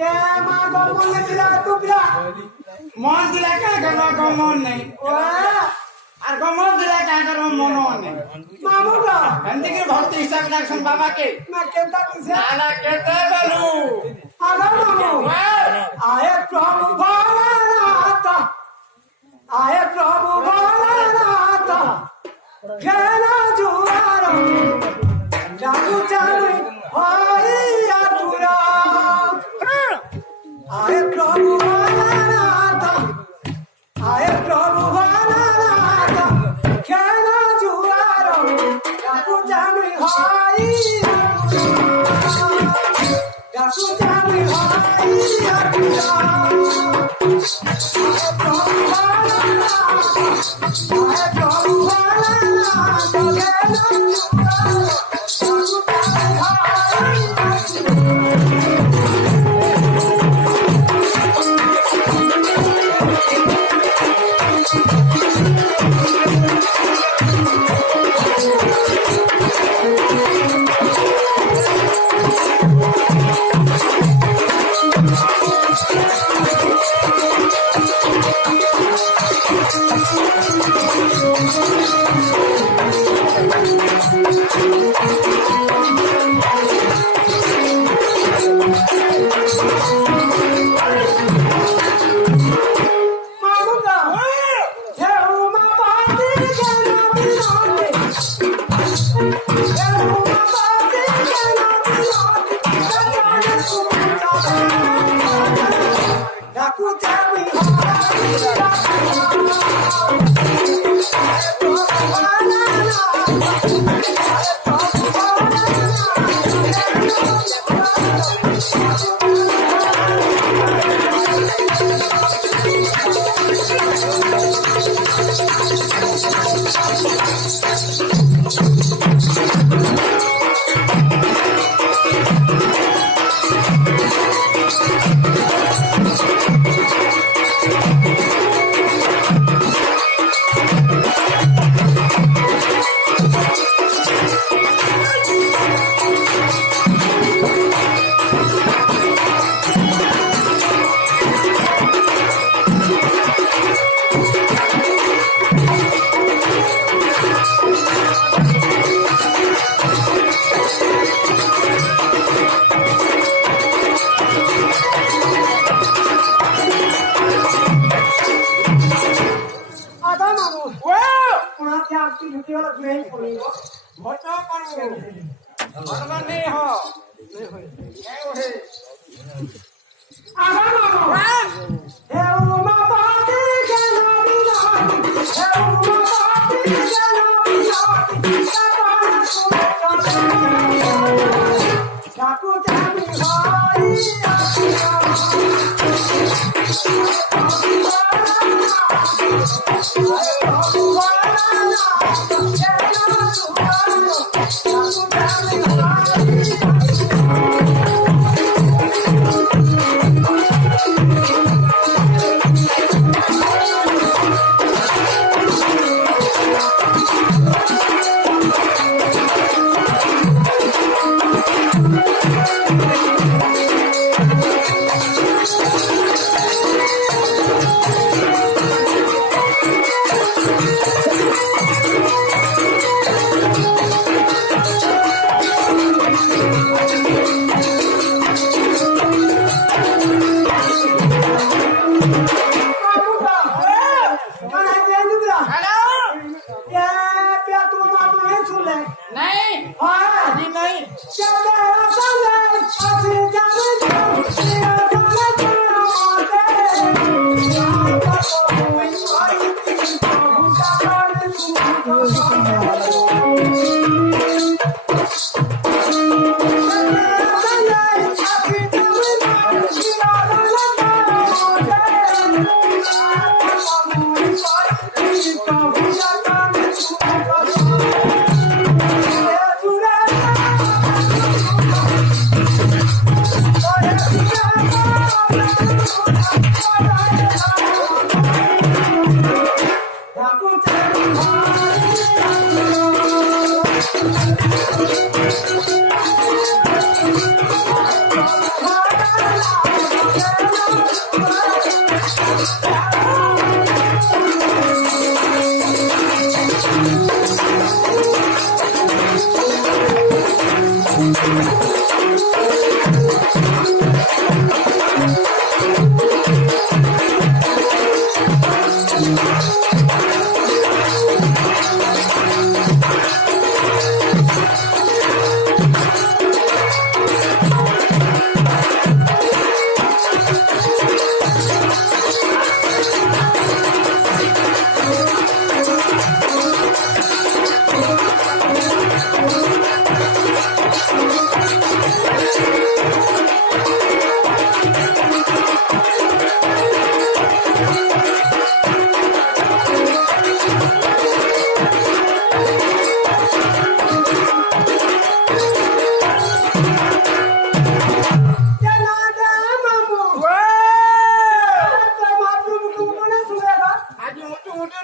এ মা গো মনে দিলা টুকরা মন দিলে কাঁ করবো গো মন নেই ও আর গো মন দিলে কাঁ করবো মনও নেই মামু গো এদিকে ভক্তি হিসাবে ডাকছেন বাবাকে না কেতা কিছে না কেটে বলু আগা মামু আয়ে প্রভু ভোলানাথ আয়ে প্রভু ভোলানাথ ঘেনা জুয়ার ডাকু চাই হইয়া তুরা আয়ে প্রভু ভোলানাথ আয়ে প্রভু ভোলানাথ ঘেনা জুয়ার ডাকু চাই হইয়া ডাকু চাই হইয়া তুরা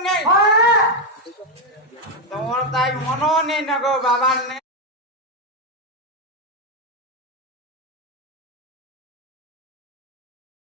নেই হ্যাঁ তোমার তাই মনও নেই না গো বাবার নেই